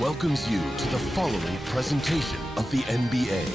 welcomes you to the following presentation of the NBA.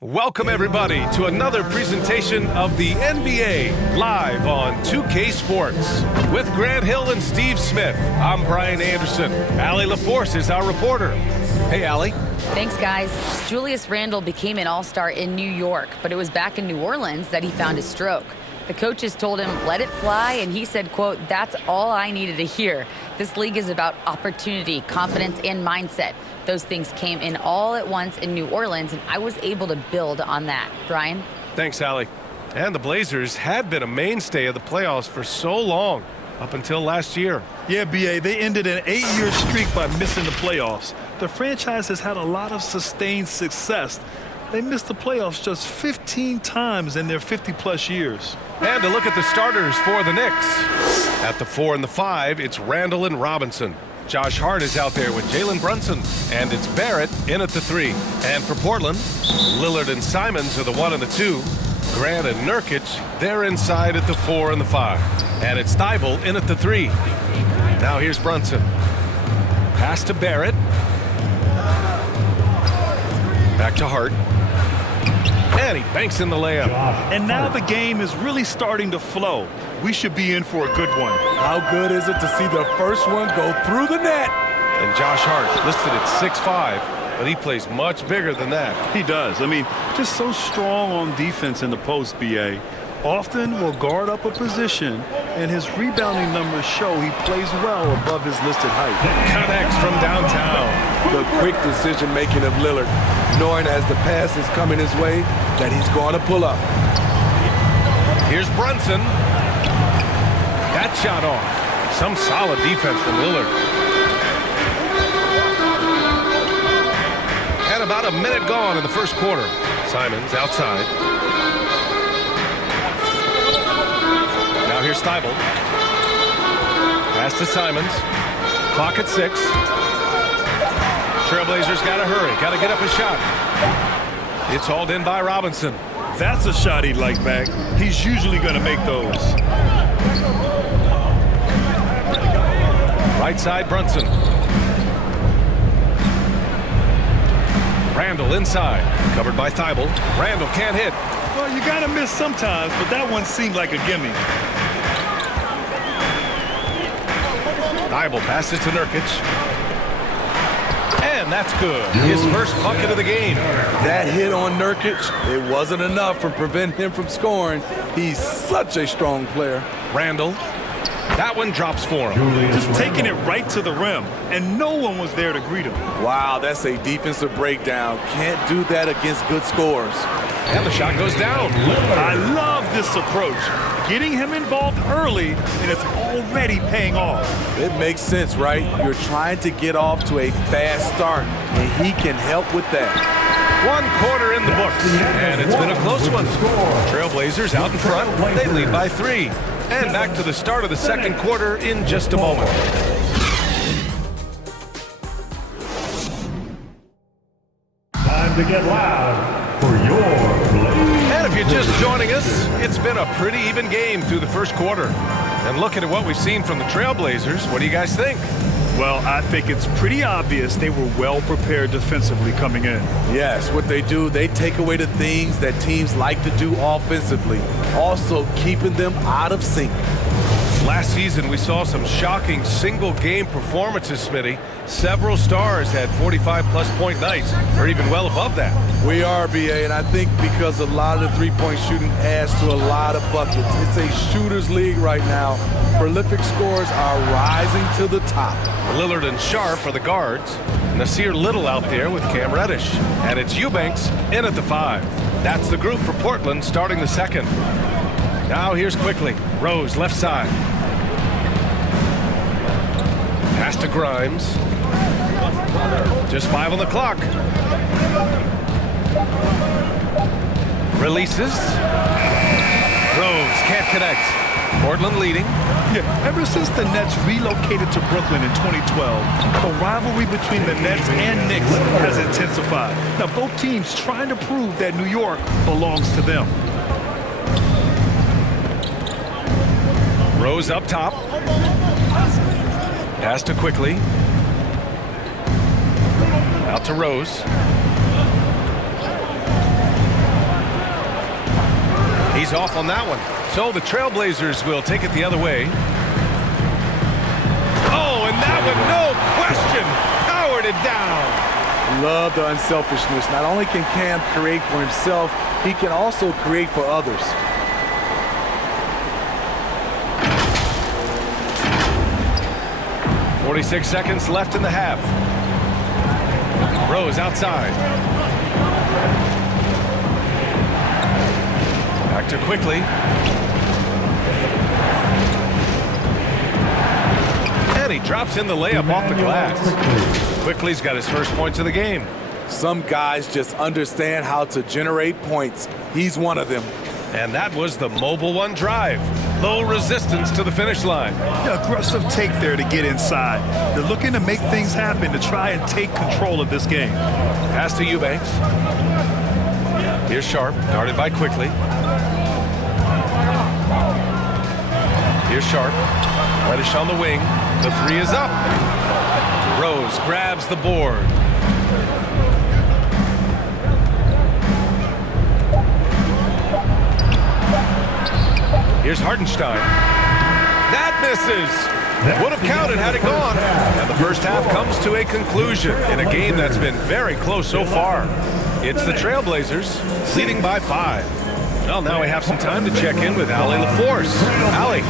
Welcome, everybody, to another presentation of the NBA live on 2K Sports. With Grant Hill and Steve Smith, I'm Brian Anderson. Allie LaForce is our reporter. Hey, Allie. Thanks, guys. Julius Randle became an all-star in New York, but it was back in New Orleans that he found his stroke. The coaches told him, let it fly, and he said, quote, that's all I needed to hear. This league is about opportunity, confidence, and mindset. Those things came in all at once in New Orleans, and I was able to build on that. Brian? Thanks, Allie. And the Blazers had been a mainstay of the playoffs for so long, up until last year. Yeah, B.A., they ended an 8-year streak by missing the playoffs. The franchise has had a lot of sustained success. They missed the playoffs just 15 times in their 50-plus years. And to look at the starters for the Knicks. At the 4 and the 5, it's Randle and Robinson. Josh Hart is out there with Jalen Brunson. And it's Barrett in at the 3. And for Portland, Lillard and Simons are the 1 and the 2. Grant and Nurkic, they're inside at the 4 and the 5. And it's Thibault in at the 3. Now here's Brunson. Pass to Barrett. Back to Hart. And he banks in the layup. And now the game is really starting to flow. We should be in for a good one. How good is it to see the first one go through the net? And Josh Hart listed at 6'5", but he plays much bigger than that. He does. I mean, just so strong on defense in the post, B.A. Often will guard up a position, and his rebounding numbers show he plays well above his listed height. Connects from downtown. The quick decision-making of Lillard, knowing as the pass is coming his way that he's going to pull up. Here's Brunson. That shot off. Some solid defense from Lillard. And about a minute gone in the first quarter. Simons outside. Now here's Thibault. Pass to Simons. Clock at 6. Trailblazers got to hurry. Got to get up a shot. It's hauled in by Robinson. That's a shot he'd like back. He's usually going to make those. Right side, Brunson. Randle inside. Covered by Thibault. Randle can't hit. Well, you got to miss sometimes, but that one seemed like a gimme. Thibault passes to Nurkic. And that's good. His first bucket of the game. That hit on Nurkic, it wasn't enough to prevent him from scoring. He's such a strong player. Randle. That one drops for him. Just taking it right to the rim, and no one was there to greet him. Wow, that's a defensive breakdown. Can't do that against good scores. And the shot goes down. I love this approach. Getting him involved early, and it's already paying off. It makes sense, right? You're trying to get off to a fast start, and he can help with that. 1 quarter in the books, and it's been a close one. Trailblazers out in front. They lead by 3. And back to the start of the second quarter in just a moment. Time to get loud for your Blazers. And if you're just joining us, it's been a pretty even game through the first quarter. And looking at what we've seen from the Trailblazers, what do you guys think? Well, I think it's pretty obvious they were well prepared defensively coming in. Yes, what they do, they take away the things that teams like to do offensively, also keeping them out of sync. Last season, we saw some shocking single-game performances, Smitty. Several stars had 45-plus point nights, or even well above that. We are, B.A., and I think because a lot of the three-point shooting adds to a lot of buckets. It's a shooter's league right now. Prolific scorers are rising to the top. Lillard and Sharp are the guards. Nasir Little out there with Cam Reddish. And it's Eubanks in at the 5. That's the group for Portland starting the second. Now here's Quickly. Rose left side. Pass to Grimes. Just 5 on the clock. Releases. Rose can't connect. Portland leading. Yeah, ever since the Nets relocated to Brooklyn in 2012, the rivalry between the Nets and Knicks has intensified. Now, both teams trying to prove that New York belongs to them. Rose up top. Pass to Quickly. Out to Rose. He's off on that one. So the Trailblazers will take it the other way. Oh, and that one, no question, powered it down. Love the unselfishness. Not only can Cam create for himself, he can also create for others. .46 seconds left in the half. Rose outside. Back to Quickly. And he drops in the layup off the glass. Quickly's got his first points of the game. Some guys just understand how to generate points. He's one of them. And that was the Mobile One drive. Low resistance to the finish line. Yeah, aggressive take there to get inside. They're looking to make things happen to try and take control of this game. Pass to Eubanks. Here's Sharp, guarded by Quickly. Here's Sharp. Reddish on the wing. The three is up. Rose grabs the board. Here's Hartenstein. That misses. Would have counted had it gone. And the first half comes to a conclusion in a game that's been very close so far. It's the Trailblazers leading by 5. Well, now we have some time to check in with Allie LaForce. Allie.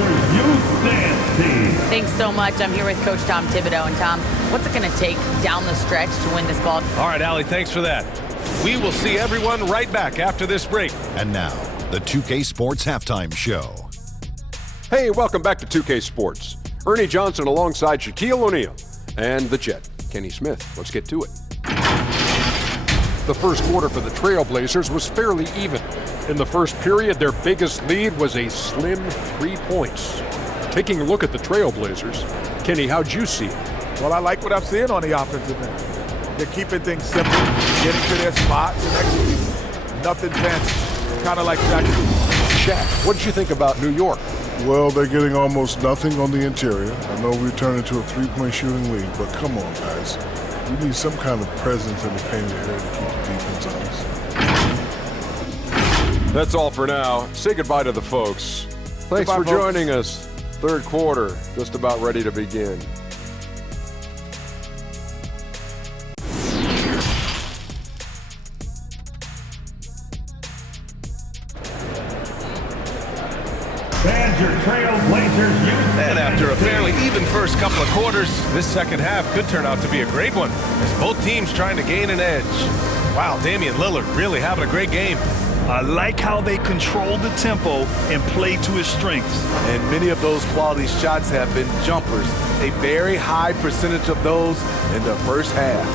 Thanks so much. I'm here with Coach Tom Thibodeau. And Tom, what's it going to take down the stretch to win this ball? All right, Allie, thanks for that. We will see everyone right back after this break. And now, the 2K Sports Halftime Show. Hey, welcome back to 2K Sports. Ernie Johnson alongside Shaquille O'Neal and the Jet, Kenny Smith. Let's get to it. The first quarter for the Trailblazers was fairly even. In the first period, their biggest lead was a slim 3 points. Taking a look at the Trailblazers, Kenny, how'd you see it? Well, I like what I'm seeing on the offensive end. They're keeping things simple, getting to their spots, and executing. Nothing fancy, kind of like Shaq, what did you think about New York? Well, they're getting almost nothing on the interior. I know we turned into a three-point shooting league, but come on, guys. We need some kind of presence in the painted area to keep the defense honest. That's all for now. Say goodbye to the folks. Thanks Goodbye, for folks. joining us. Third quarter, just about ready to begin. And your Trailblazers youth. And after a fairly even first couple of quarters, this second half could turn out to be a great one as both teams trying to gain an edge. Wow, Damian Lillard really having a great game. I like how they control the tempo and play to his strengths. And many of those quality shots have been jumpers. A very high percentage of those in the first half.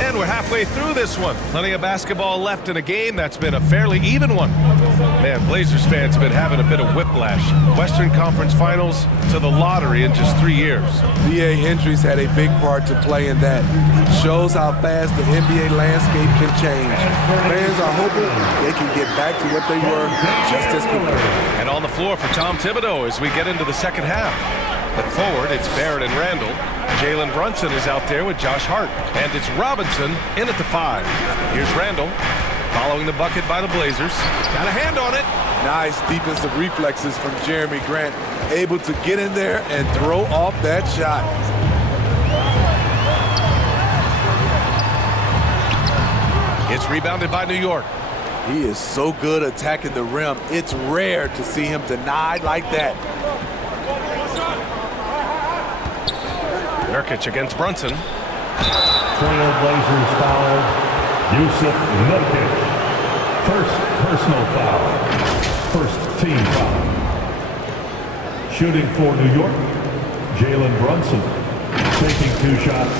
And we're halfway through this one. Plenty of basketball left in a game that's been a fairly even one. Man, Blazers fans have been having a bit of whiplash. Western Conference Finals to the lottery in just 3 years. B.A. Hendricks had a big part to play in that. Shows how fast the NBA landscape can change. Fans are hoping they can get back to what they were just as quickly. And on the floor for Tom Thibodeau as we get into the second half. At forward, it's Barrett and Randall. Jalen Brunson is out there with Josh Hart. And it's Robinson in at the 5. Here's Randall, following the bucket by the Blazers. Got a hand on it. Nice defensive reflexes from Jeremy Grant. Able to get in there and throw off that shot. It's rebounded by New York. He is so good attacking the rim. It's rare to see him denied like that. Nurkic against Brunson. Trailblazers foul. Yusuf Nurkic. First personal foul. First team foul. Shooting for New York, Jalen Brunson. Taking 2 shots.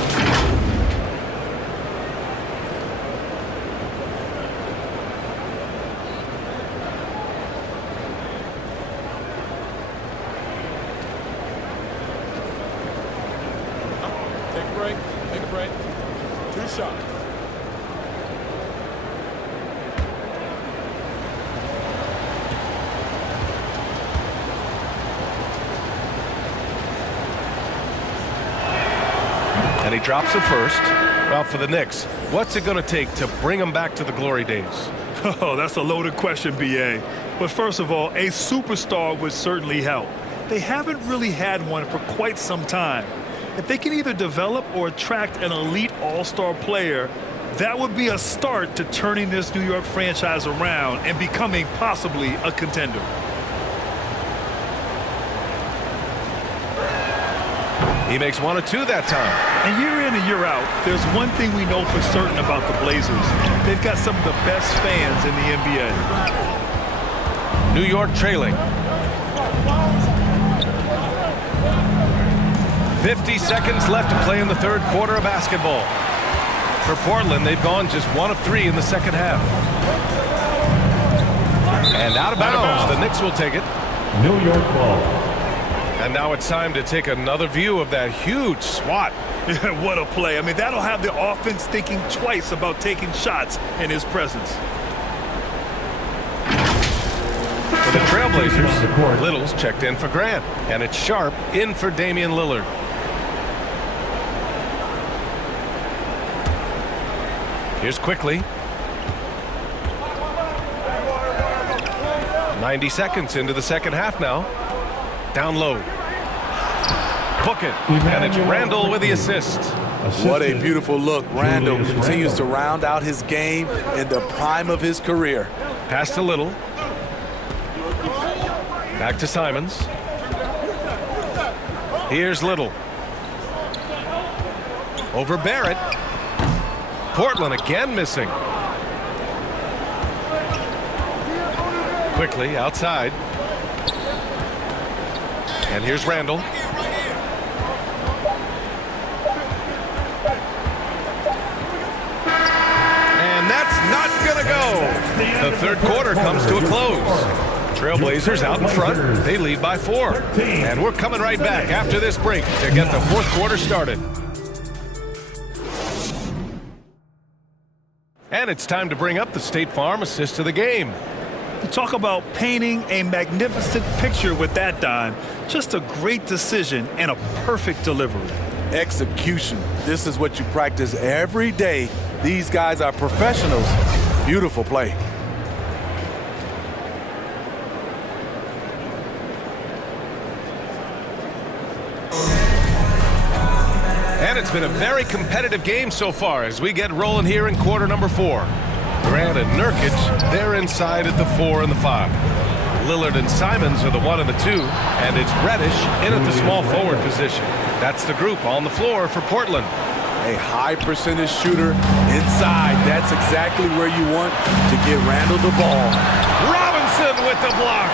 Take a break. 2 shots. And he drops it first. Well, for the Knicks, what's it going to take to bring them back to the glory days? Oh, that's a loaded question, B.A. But first of all, a superstar would certainly help. They haven't really had one for quite some time. If they can either develop or attract an elite all-star player, that would be a start to turning this New York franchise around and becoming possibly a contender. He makes 1 of 2 that time. And year in and year out, there's one thing we know for certain about the Blazers. They've got some of the best fans in the NBA. New York trailing. 50 seconds left to play in the third quarter of basketball. For Portland, they've gone just 1 of 3 in the second half. And out of bounds, the Knicks will take it. New York ball. And now it's time to take another view of that huge swat. What a play. I mean, that'll have the offense thinking twice about taking shots in his presence. For the Trailblazers, Little's checked in for Grant. And it's Sharp in for Damian Lillard. Here's Quickly. 90 seconds into the second half now. Down low. Book it. And it's Randall with the assist. What a beautiful look. Randall continues to round out his game in the prime of his career. Pass to Little. Back to Simons. Here's Little. Over Barrett. Portland again missing. Quickly outside. And here's Randall. And that's not going to go. The third quarter comes to a close. Trailblazers out in front. They lead by 4. And we're coming right back after this break to get the fourth quarter started. And it's time to bring up the State Farm assist of the game. Talk about painting a magnificent picture with that dime. Just a great decision and a perfect delivery. Execution. This is what you practice every day. These guys are professionals. Beautiful play. And it's been a very competitive game so far as we get rolling here in quarter number 4. Grant and Nurkic, they're inside at the 4 and the 5. Lillard and Simons are the 1 and the 2, and it's Reddish in at the small forward position. That's the group on the floor for Portland. A high percentage shooter inside. That's exactly where you want to get Randall the ball. Robinson with the block.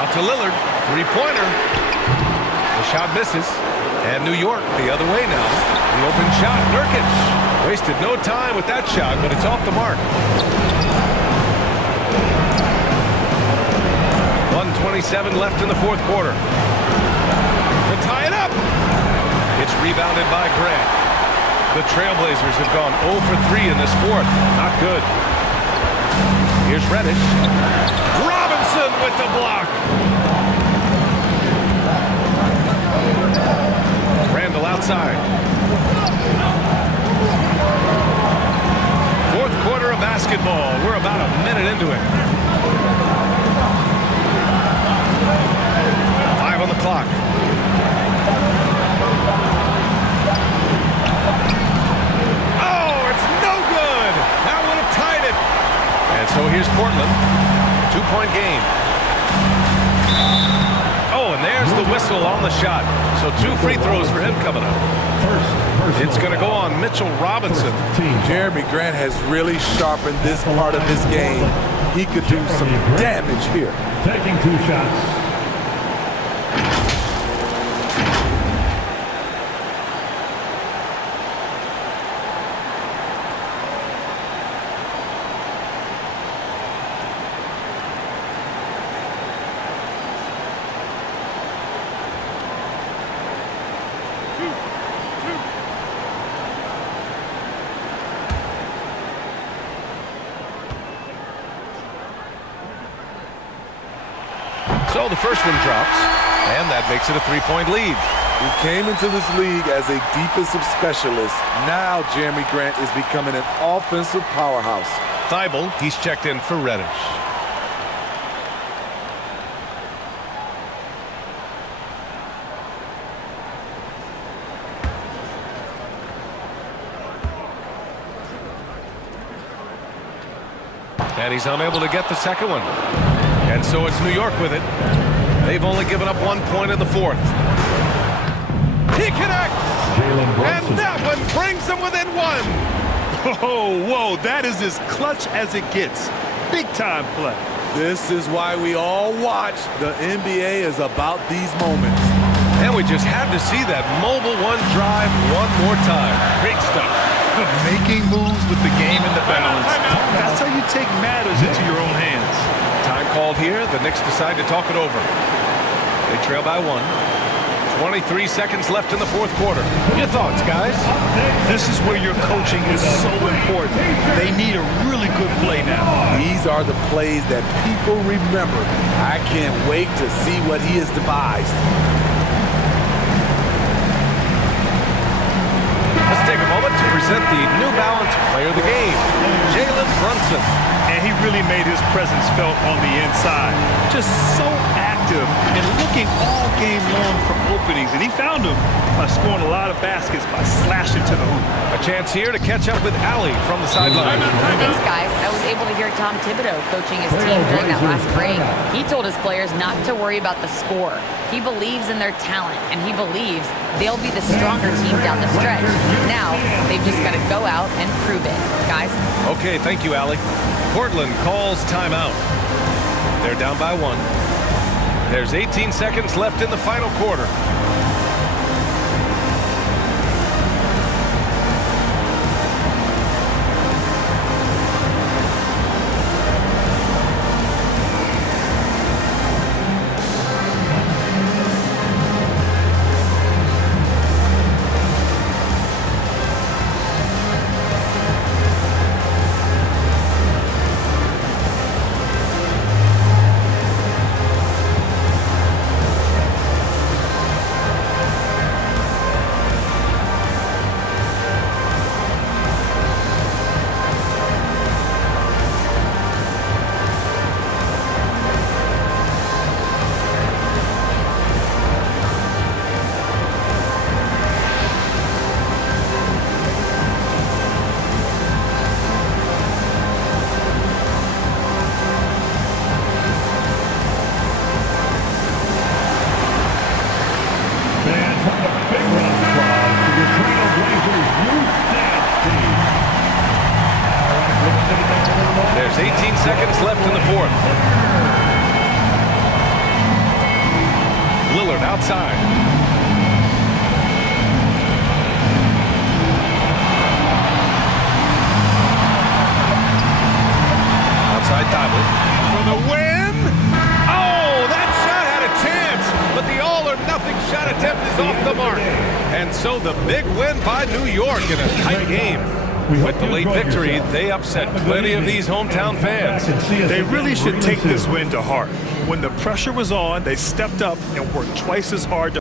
Out to Lillard, three-pointer. The shot misses. And New York the other way now. The open shot, Nurkic. Wasted no time with that shot, but it's off the mark. 1:27 left in the fourth quarter. To tie it up. It's rebounded by Grant. The Trailblazers have gone 0 for 3 in this fourth. Not good. Here's Reddish. Robinson with the block. Randall outside. Fourth quarter of basketball. We're about a minute into it. 5 on the clock. Oh, it's no good. That would have tied it. And so here's Portland. 2-point game. Oh, and there's the whistle on the shot. So 2 free throws for him coming up. It's going to go on Mitchell Robinson. Jeremy Grant has really sharpened this part of his game. He could do some damage here. Taking 2 shots. So the first one drops, and that makes it a 3-point lead. He came into this league as a defensive specialist. Now Jeremy Grant is becoming an offensive powerhouse. Thibault, he's checked in for Reddish. And he's unable to get the second one. And so it's New York with it. They've only given up 1 point in the fourth. He connects! And that one brings them within one! Oh, whoa, that is as clutch as it gets. Big time play. This is why we all watch. The NBA is about these moments. And we just had to see that mobile one drive one more time. Great stuff. Making moves with the game and the balance. That's how you take matters into your own hands. Time called here. The Knicks decide to talk it over. They trail by 1. 23 seconds left in the fourth quarter. Your thoughts, guys? This is where your coaching is so important. They need a really good play now. These are the plays that people remember. I can't wait to see what he has devised. Let's take a moment to present the New Balance Player of the Game, Jalen Brunson. And he really made his presence felt on the inside. Just so active and looking all game long for openings. And he found them by scoring a lot of baskets by slashing to the hoop. A chance here to catch up with Allie from the sideline. Thanks, guys. I was able to hear Tom Thibodeau coaching his team during that last break. He told his players not to worry about the score. He believes in their talent, and he believes they'll be the stronger team down the stretch. Now, they've just got to go out and prove it. Guys? Okay, thank you, Allie. Portland calls timeout. They're down by 1. There's 18 seconds left in the final quarter. There's 18 seconds left in the fourth. Lillard outside. Outside Thibault. For the win! Oh, that shot had a chance, but the all-or-nothing shot attempt is off the mark. And so the big win by New York in a tight game. With the late victory, they upset plenty of these hometown fans. They really should take this win to heart. When the pressure was on, they stepped up and worked twice as hard to